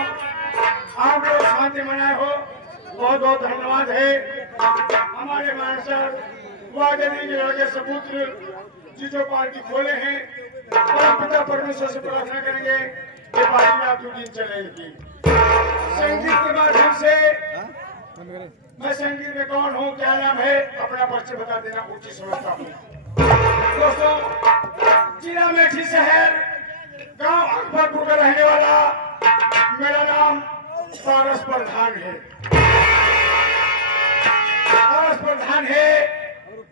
आप लोग शांति मनाए हो, बहुत बहुत धन्यवाद है। हमारे मानसर वादनी के लड़के सपुत्र जीजो पार्टी खोले हैं। पिता परमेश्वर से प्रार्थना करेंगे ये पार्टी आपके दिन चलेगी। संगीत के माध्यम से मैं संगीत में कौन हूँ, क्या नाम है, अपना परिचय बता देना उचित समझता हूँ। दोस्तों, जिला मेठी शहर गांव अकबरपुर का रहने वाला मेरा नाम पारस प्रधान है। पारस प्रधान है।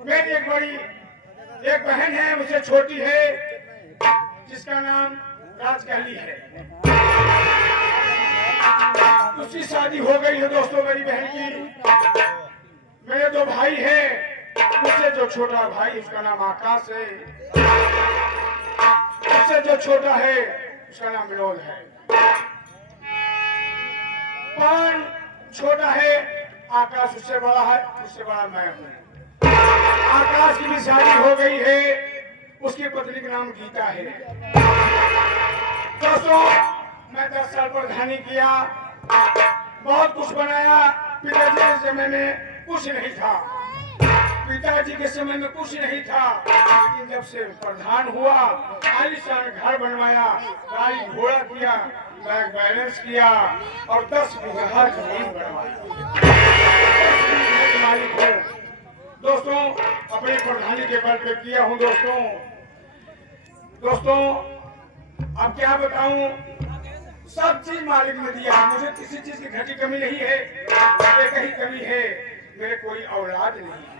मेरी एक बहन है, मुझसे छोटी है, जिसका नाम राजकली है। उसकी शादी हो गई है दोस्तों मेरी बहन की। मेरे दो भाई हैं, मुझसे जो छोटा भाई उसका नाम आकाश है, उससे जो छोटा है उसका नाम विनोद है। पान छोटा है, आकाश उससे बड़ा है, उससे बड़ा मैं हूँ। आकाश की भी शादी हो गई है, उसकी पत्नी का नाम गीता है। दोस्तों, मैं 10 साल प्रधानी किया, बहुत कुछ बनाया। पिताजी के समय में कुछ नहीं था, पिताजी के समय में कुछ नहीं था, लेकिन जब से प्रधान हुआ आलीशान घर बनवाया, गाड़ी घोड़ा किया, बैंक बैलेंस किया और 10 बीघा जमीन बनवाया। मालिक हूँ दोस्तों, अपनी प्रधानी के बल पे किया हूँ। दोस्तों अब क्या बताऊं, सब चीज मालिक ने दिया, मुझे किसी चीज की घटी कमी नहीं है। एक ही कमी है, मेरे कोई औलाद नहीं है।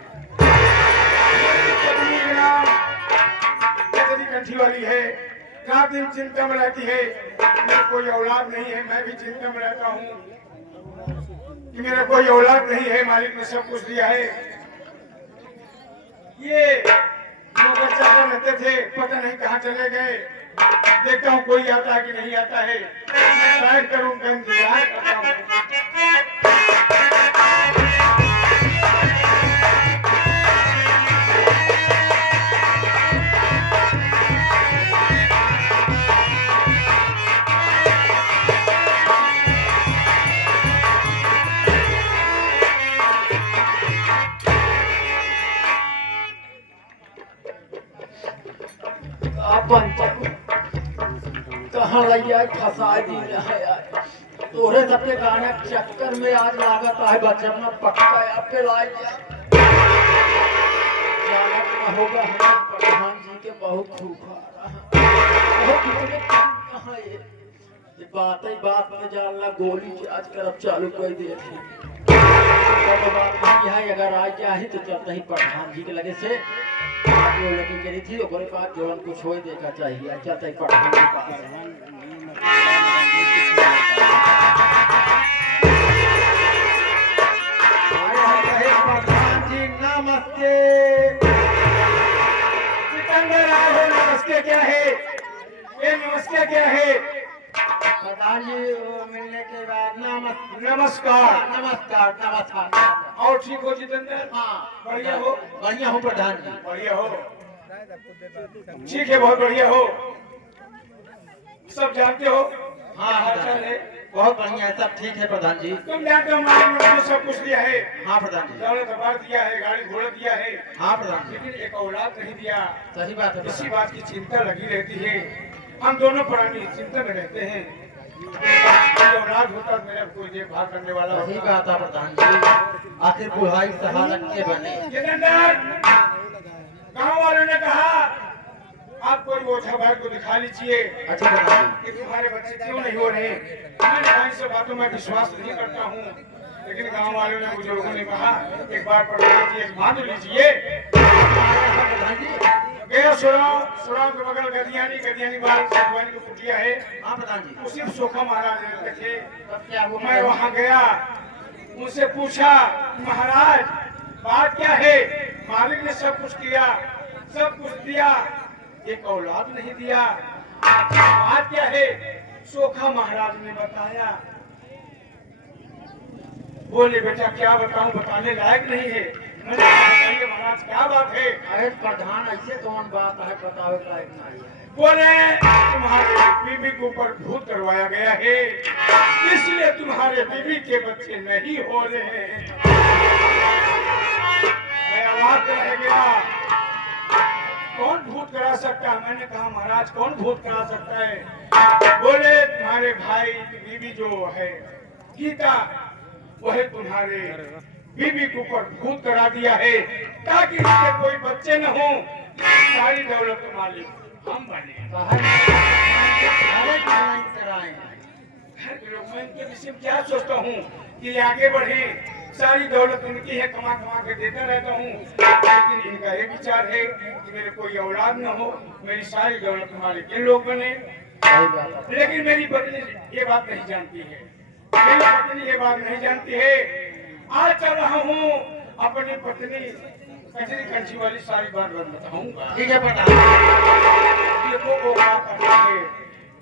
कंठी वाली है, रात दिन चिंता में रहती है, मेरे कोई औलाद नहीं है। मैं भी चिंता में रहता हूँ कि मेरा कोई औलाद नहीं है। मालिक ने सब कुछ दिया है। ये लोग चाहते रहते थे, पता नहीं कहाँ चले गए। देखता हूँ कोई आता है कि नहीं आता है, मैं शायद करूँ का इंतजार करता हूँ। कहाँ लैया फंसा दी है तोरे सबके गाने चक्कर में आज लागत है बच्चा अपना पक्का पे लाई होगा। हमारे प्रधान जी के बहुत खूब बात में जानना गोली आज करब चालू कर दिए थे। बात नहीं है, अगर आ गया है तो चलता ही प्रधान जी के लगे से लगी करी थी, ओकरे बाद जवन कुछ हो देखा चाहिए, चलता ही प्रधान जी पास। नमस्ते सिकंदर आए हो, नमस्ते क्या है, ये नमस्ते क्या है? प्रधान जी मिलने के बाद नमस्कार नमस्कार। और ठीक हो जितेंद्र? हाँ बढ़िया हो? बढ़िया हूँ प्रधान जी। बढ़िया हो, ठीक है, बहुत बढ़िया हो। सब जानते हो? हाँ हाल है, बहुत बढ़िया है, सब ठीक है प्रधान जी। तुम जानते हो मालिक ने सब कुछ दिया है। हाँ प्रधान जी। दौलत दबार दिया है, गाड़ी घोड़ा दिया है। हाँ प्रधान जी। लेकिन एक औलाद नहीं दिया। सही बात है, इसी बात की चिंता लगी रहती है। हम दोनों प्राणी चिंता में रहते हैं, कोई औलाद होता मेरा कोई देखभाल करने वाला होता। सही बात है प्रधान जी, आखिर बुढ़ाई सहारक के बने। जितेंद्र, गाँव वालों ने कहा आप कोई ओझा भाई को दिखा लीजिए। अच्छा प्रधान कि तुम्हारे बच्चे क्यों नहीं हो रहे। मैंने से बातों में विश्वास नहीं करता हूँ, लेकिन गांव वालों ने, बुजुर्गों ने कहा एक बार प्रधान जी एक मान लीजिए। गया सुराव के बगल गदियानी बाल सजवानी की कुटिया है। हाँ प्रधान जी। उसी सोखा महाराज रहते थे। मैं वहाँ गया, उनसे पूछा महाराज बात क्या है? मालिक ने सब कुछ किया, सब कुछ दिया, एक औलाद नहीं दिया, बात क्या है? सोखा महाराज ने बताया। बोले बेटा क्या बताऊं, बताने लायक नहीं है। मैंने बताइए महाराज क्या बात है? अरे प्रधान ऐसे कौन बात है, बताओ लायक नहीं है। बोले तुम्हारे बीबी के ऊपर भूत करवाया गया है। इसलिए तुम्हारे बीवी के बच्चे नहीं हो रहे हैं। मैं अवाक रह गया, कौन भूत करा सकता है? मैंने कहा महाराज कौन भूत करा सकता है? बोले तुम्हारे भाई की बीवी जो है गीता, वह तुम्हारे बीवी के ऊपर भूत करा दिया है ताकि इसके कोई बच्चे न हो, सारी दौलत के मालिक हम बने। मैं इनके विषय में क्या सोचता हूँ कि आगे बढ़े, सारी दौलत उनकी है, कमा कमा के देता रहता हूँ, लेकिन इनका ये विचार है कि मेरे कोई औलाद न हो, मेरी सारी दौलत के मालिक ये लोग बने। लेकिन मेरी पत्नी ये बात नहीं जानती है, मेरी पत्नी ये बात नहीं जानती है। आज चल रहा हूँ अपनी पत्नी कचरी कंची वाली सारी बात बताऊंगा। ठीक है पता। देखो वो बात करना है।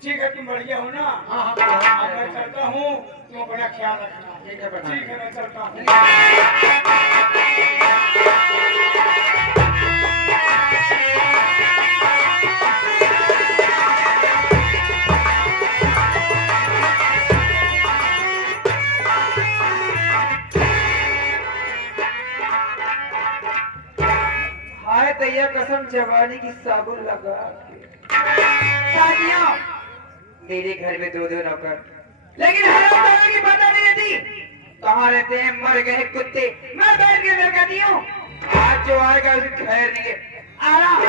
ठीक है, तुम बढ़िया हो ना? हाँ हाँ अब मैं चलता हूँ, तुम अपना ख्याल रखना। ठीक है पता। ठीक है, मैं चलता हूँ। हाय तैया कसम जवानी की साबुन लगा शादियां मेरे घर में दो दो नौकर, लेकिन हराम की पता नहीं रहती कहाँ रहते हैं। मर गए कुत्ते, मैं बैठ के लड़का दी हूँ। आज जो आएगा उसे खैर नहीं है। आराम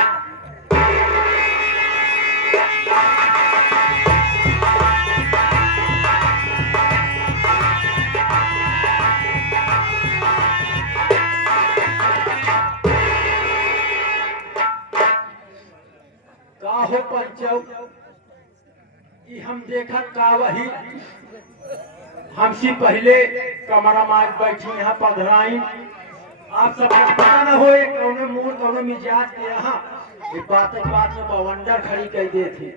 हो पंचव कि हम देखा का वही हमसे पहले कमरा माज बैठी यहाँ पधराई। आप सब पता न हो कौन मूड कौन मिजाज के यहाँ बात में बवंडर खड़ी कर दे थी।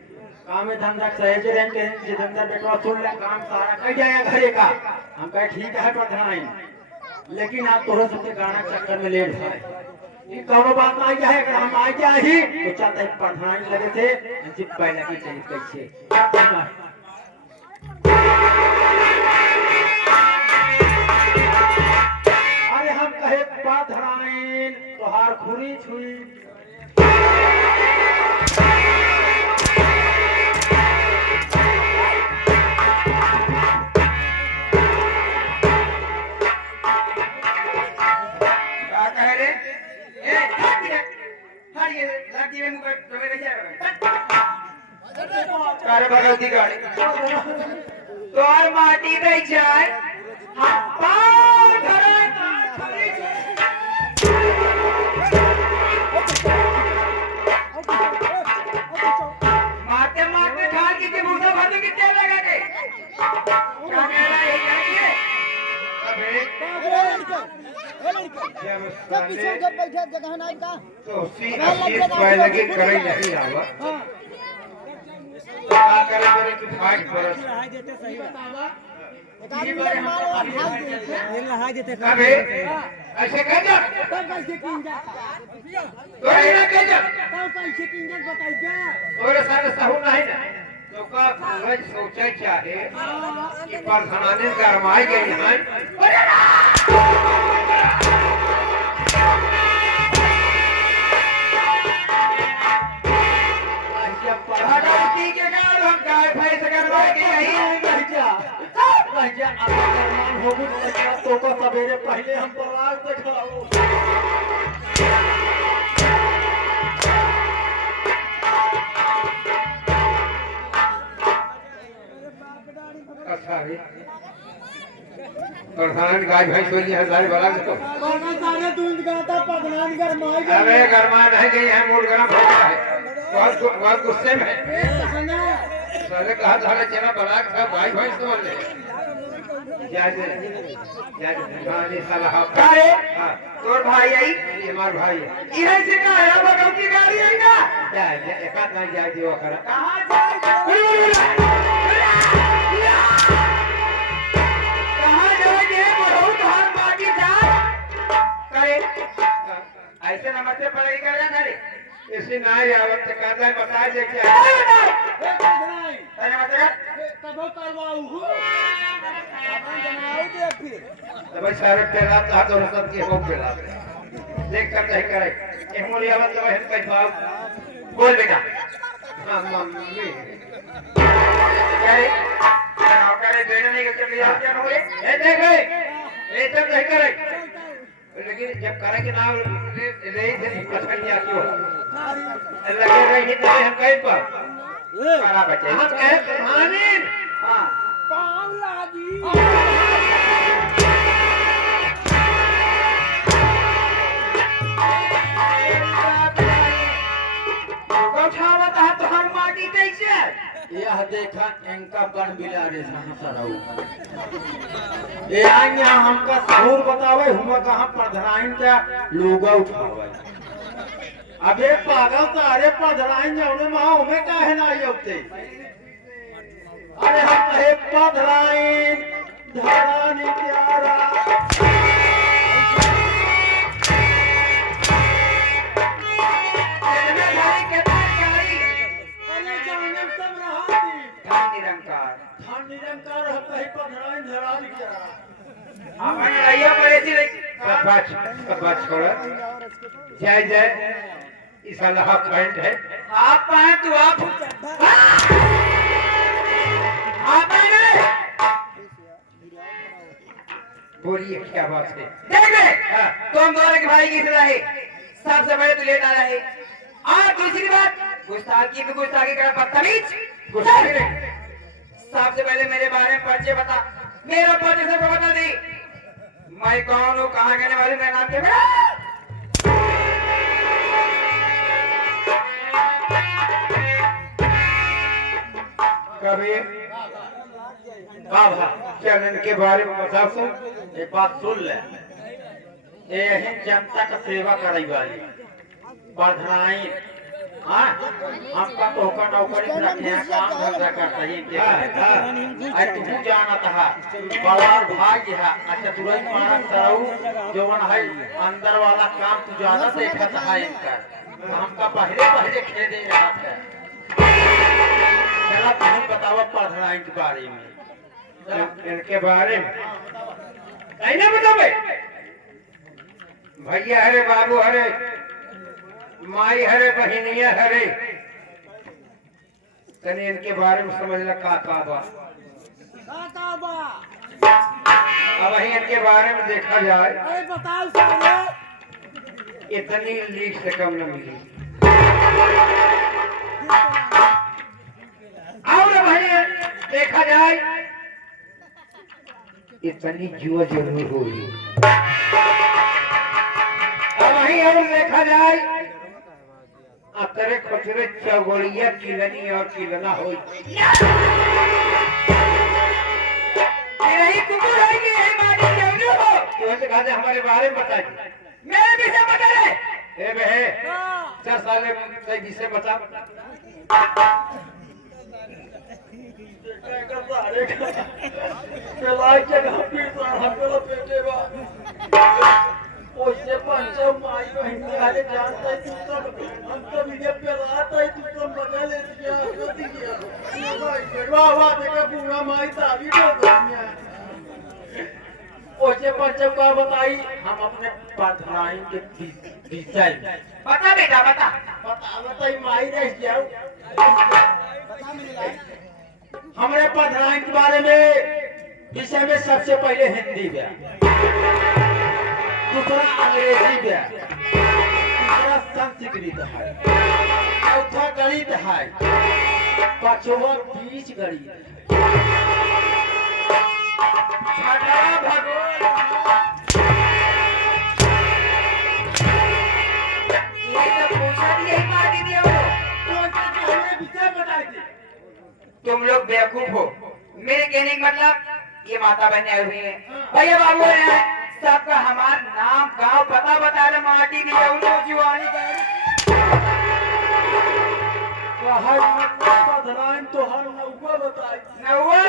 काम धंधा सहज रह के जितेंद्र बेटवा सुन ले काम सारा कर जाए घरे का। हम कहे ठीक है पधराई, लेकिन आप तोहर सबके गाना चक्कर में लेट जाए कौनो बात आई जाए। अगर हम आ जाए ही तो चाहते पढ़ाई लगे थे पहले की चीज कैसे। अरे हम कहे पढ़ाइन तोहार खुरी छुई भगवती गाड़ी तो और माटी रह जाए मारते मारते ठार की मुझे भर कितने लगा के क्या कहना है जानिए। पीछे जब बैठे जगह ना का तो सी लगे करे नहीं आवा क्या करे मेरे की फाइट परस देते सही ये बार हम लहाई देते कबे ऐसे कह जा तब कैसे किन जा तो ये कह जा तब कैसे किन जा बताई जा और सारे सहु नहीं ना तो का समझ सोचे चाहे कि परसनाने गरमाई गई हैं। तो सवेरे पहले हम प्रवास से खड़ाओ प्रधान गाय भाई सोनी हजारी वाला तो सारे दूध गाता पगलान कर माई अरे गरमा नहीं गई है मूड गरम हो गया है बहुत गुस्से में सारे कहा था चला बना के भाई भाई समझ ले तोर भाई आई ये मार भाई इहे से का आया भगवती गाड़ी आई ना जा एक बात नहीं जाए दियो कर कहां जाओगे बहुत हार बाकी था करे ऐसे नमस्ते पढ़ाई कर जा ना रे इसी ना आवत कहता है बता दे क्या अरे बता तब तलवार उहु अपन जनाऊ दे फिर तो भाई सारे पेला था तो सब के हो पेला देख कर नहीं करे ए मोरिया मत तो है कई बाप बोल बेटा हां मम्मी करे करे बेटा नहीं करते लिया क्या हुए ए देख भाई ए सब नहीं करे लेकिन जब करे के नाम ले थे पछड़ क्या क्यों लगे रही तो हम कहीं पर करा बचे हम कहे प्रधानीन हां पाव लागी उठावत है तो हम माटी कैसे यह देखा इनका बन बिला रे सराऊ ये आएंगे हमका सहूर बतावे हुआ कहां पधराइन क्या लोगा उठावे अबे पागल तारे पधराइन जाने वहां हमें काहे ना आयोते अरे हम कहे पधराइन धरानी प्यारा निरंकार हम कहीं पधराइन धरानी प्यारा हमारे आइया पड़े थी सब छोड़ जय जय इस अल्लाह करंट है आप पाए तो आप बोलिए क्या बात है देख ले तुम दोनों के भाई की सजा है सबसे पहले तो लेट आ रहे और दूसरी बात गुस्ताखी भी गुस्ताखी कर बदतमीज गुस्ताखी सबसे पहले मेरे बारे में परिचय बता मेरा परिचय सबको बता दी मैं कौन हूँ कहाँ कहने वाली मेरा नाम क्या है कभी बाबा चल इनके बारे में बता सुन एक बात सुन ले ये यही जनता का सेवा करे वाली पधराइन हाँ हमका टोकर नौकरी रखे हैं काम धंधा करता ही अरे तू जाना था बड़ार भाई है अच्छा तुरंत मारा सराऊ जो है अंदर वाला काम तू ज्यादा देखा था इनका हमका पहले पहले खेल दे रहा था चला तुम बतावा पधराइन के बारे में इनके बारे में नहीं बता भाई भैया हरे बाबू हरे माई हरे बहनिया हरे तने इनके बारे में समझ ला का बा अब वही इनके बारे में देखा जाए अरे बताओ सारे इतनी लीक से कम न मिली और भाई देखा जाए इतनी जुआ जरूर हुई अब वही और देखा जाए अतरे खचरे चौगड़िया किलनी और किलना हो हमारे बारे में बता मेरे विषय बता रहे बहे 4 साल विषय बता उससे पंचम माई बहनी वाले जानता है तू सब हम तो वीडियो पे आता है तू सब बता ले क्या गलती किया वाह वाह देखा पूरा माई ताली दो दुनिया उससे पंचम का बताई हम अपने पधराइन के विषय बता बेटा बता बताई माई रह जाओ हमारे पधराइन के बारे में विषय में सबसे पहले हिंदी में दूसरा अंग्रेजी में तीसरा संस्कृत है चौथा गणित है पांचवा बीज गणित छठा भगवान ये सब पूछा भी यही मार दिया वो हमें विषय बताई थी तुम लोग बेवकूफ हो मेरे कहने का मतलब ये माता बहने आई हुई है भैया बाबू है सबका हमारा नाम गांव पता बता रहे माटी दिया उनको जीवानी पधराइन तो हर नौवा बताई नौवा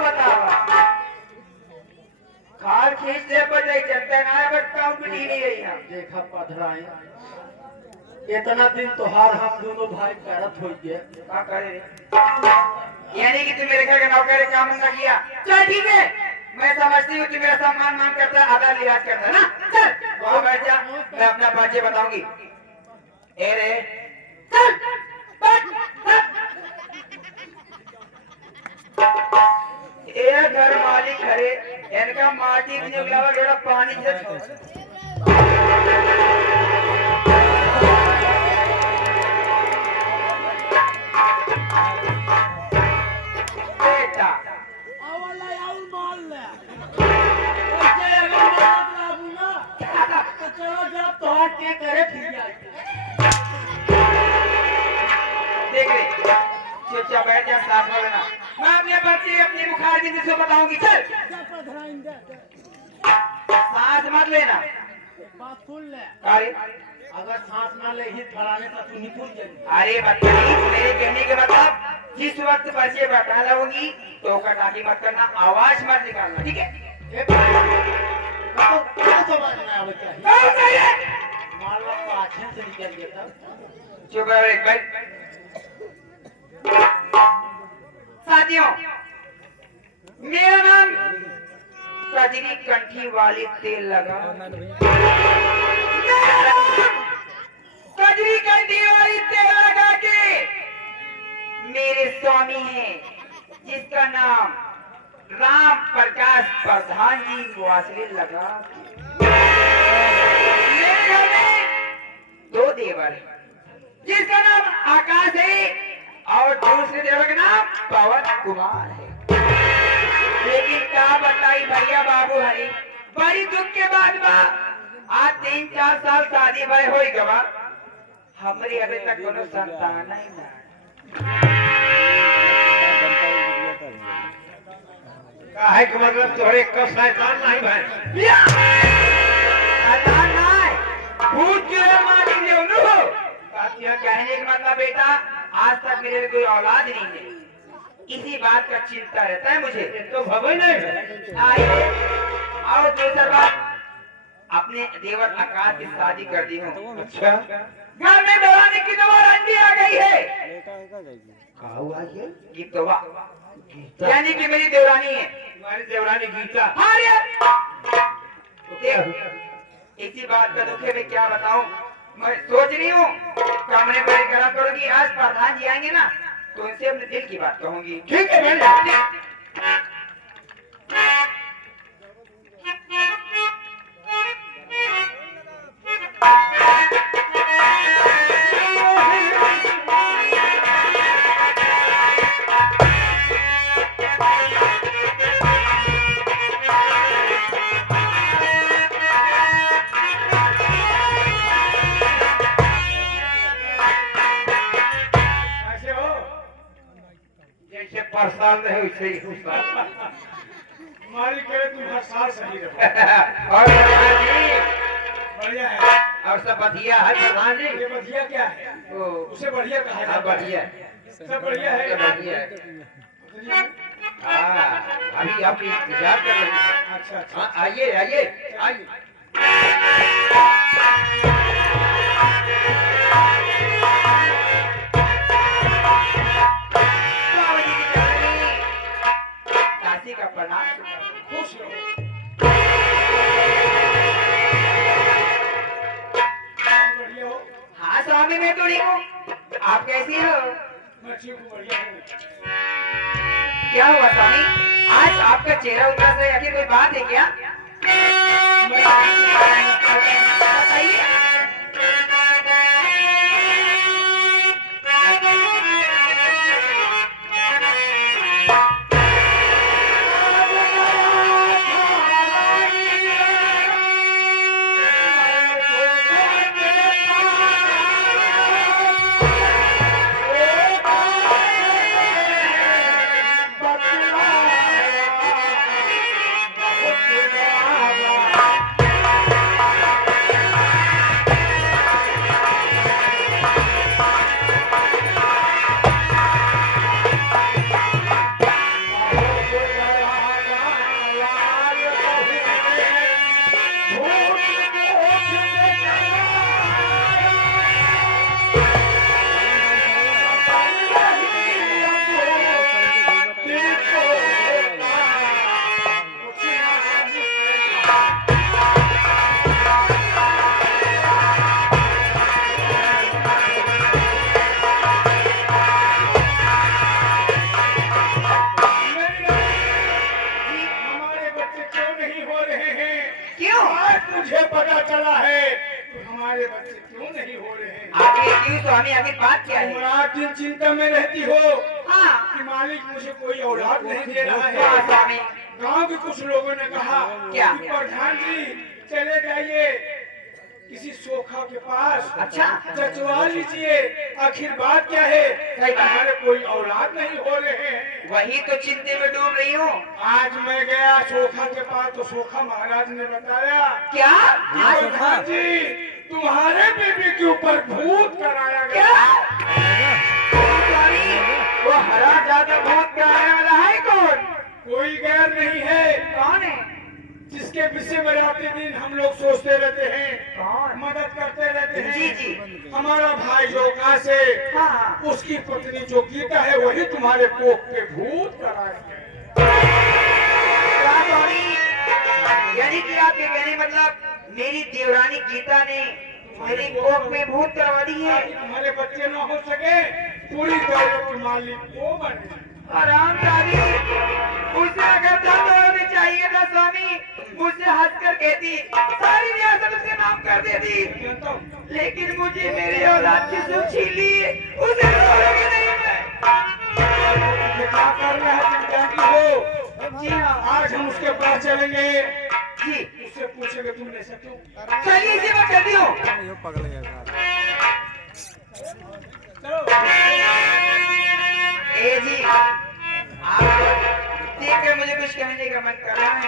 बतावा खाल खींच ले पर नहीं चलता ना बट काम भी नहीं है यहाँ देखा पधराइन इतना दिन तोहार हम दोनों भाई करत हो गए। क्या करे रे? यानी कि तू मेरे घर का नौकर काम ना किया। चल ठीक है, मैं समझती हूँ तू मेरा सम्मान मान करता है, आदर लिहाज करता है ना। चल वहाँ बैठ जा, मैं अपना परिचय बताऊंगी। ए रे चल बैठ, बैठ। ये घर मालिक हरे, इनका माटी भी नहीं उगलावा, थोड़ा पानी से बेटा अवला याल माल ले ऐसे अगर मदद लाऊंगा तो चलो जब तो के करे फिर जाए। देख ले, चुपचाप बैठ जा, साथ में लेना। मैं अपने बच्चे अपनी बुखार की जिसको बताऊंगी। चल क्या पर धराइन दे सांस मत लेना। बात सुन ले। अरे अगर सांस ना ले ही फड़ाने तो तू निपुण जाएगी। अरे बदतमीज, मेरे कहने के मतलब जिस वक्त परिचय बैठा लाऊंगी तो कटाकी मत करना, आवाज मत निकालना, ठीक है? तो मानना है बच्चा कौन सही है? मान लो पाछे से निकल गया था। चुप रहो एक भाई। साथियों, मेरा नाम कजरी कंठी वाली तेल लगा। कजरी कंठी वाली तेल लगा के मेरे स्वामी हैं, जिसका नाम राम प्रकाश प्रधान जी मुआसले लगा। मेरे घर में 2 देवर हैं, जिसका नाम आकाश है और दूसरे देवर का नाम पवन कुमार है। लेकिन क्या बताई भैया बाबू हरी, बड़ी दुख के बाद बा आज 3-4 साल शादी भाई हो गवा, हमारी अभी तक कोनो संतान ही ना। काहे के मतलब तोहरे का शैतान नहीं भाई। संतान ना है, भूत के मानी ले लो। यह कहने का मतलब बेटा आज तक मेरे में कोई औलाद नहीं है, इसी बात का चिंता रहता है मुझे। तो भवे नहीं आइए, और दूसरी बात, अपने देवर आकाश की शादी कर दी हूँ। अच्छा घर में दौरानी की दवा रंडी आ गई है। कहा हुआ ये गीतवा यानी कि मेरी देवरानी है। तुम्हारी देवरानी गीता। हाँ रे। देख, इसी बात का दुख है, मैं क्या बताऊं। मैं सोच रही हूँ कमरे पर गरम करूंगी, आज प्रधान जी आएंगे ना तो उनसे अपने दिल की बात कहूंगी। ठीक है भाई। ऐसे हो जैसे परेशान रहे वैसे ही खुश मालिक करे तुम हर साल सही रहो। और प्रधान जी, बढ़िया है। और सब बढ़िया है प्रधान जी। ये बढ़िया क्या है? ओ, उसे बढ़िया कहा हाँ, जाता है। बढ़िया है, सब बढ़िया है। सब बढ़िया है। हाँ, अभी आपकी इंतजार कर रही है। अच्छा अच्छा। हाँ, आइए आइए आइए। स्वामी जी की चरणी, दासी का प्रणाम। खुश रहो। आप बढ़िया हो? हाँ स्वामी, मैं तो ठीक हूँ, आप कैसी हो? मैं ठीक हूँ, बढ़िया हूँ। क्या हुआ स्वामी, आज आपका चेहरा उदास है, आखिर कोई बात है क्या? बताइए। तुम्हारे बच्चे क्यों नहीं हो रहे हैं? आखिर क्यों स्वामी, आखिर बात क्या तुम है? रात दिन चिंता में रहती हो हाँ कि मालिक मुझे कोई औलाद नहीं दे रहा हाँ है। स्वामी। गांव के कुछ लोगों ने कहा क्या? कि प्रधान जी चले जाइए किसी सोखा के पास, अच्छा। जचवा लीजिए, आखिर बात क्या है? सही बात। हमारे कोई औलाद नहीं हो रहे हैं। वही तो चिंता में डूब रही हूँ। आज मैं गया सोखा के पास तो सोखा महाराज ने बताया क्या? कि प्रधान जी तुम्हारे बेबी के ऊपर भूत कराया क्या? गया। स्वामी, वो हरा ज्यादा भूत कराने वाला है कौन? कोई गैर नहीं है, कौन है? जिसके विषय में रात दिन हम लोग सोचते रहते हैं, कौन? मदद करते रहते हैं। जी जी। हमारा भाई जो से हाँ। उसकी पत्नी जो गीता है वही तुम्हारे कोख पे भूत कराएंगे। क्या स्वामी, यानी कि आपके कहने मतलब मेरी देवरानी गीता ने मेरी कोख में भूत करवा दी है। ताकि तुम्हारे बच्चे न हो सके, पूरी दौलत के मालिक वो बने। आराम दादी, मुझसे अगर धन होनी चाहिए था स्वामी, मुझसे हंसकर कहती, सारी रियासत उसके नाम कर देती। जानता हूँ। लेकिन मुझे मेरी औलाद की सुख छीन ली, उसे छोड़ूंगी नहीं मैं। ये क्या करना है तुम जानती हो? जी हाँ। आज हम उसके पास चलेंगे, जी उससे पूछेंगे तुमने ऐसा क्यों? चलिए इसी वक्त कर दियो। ए जी, आप देख कर मुझे कुछ कहने का मन कर रहा है।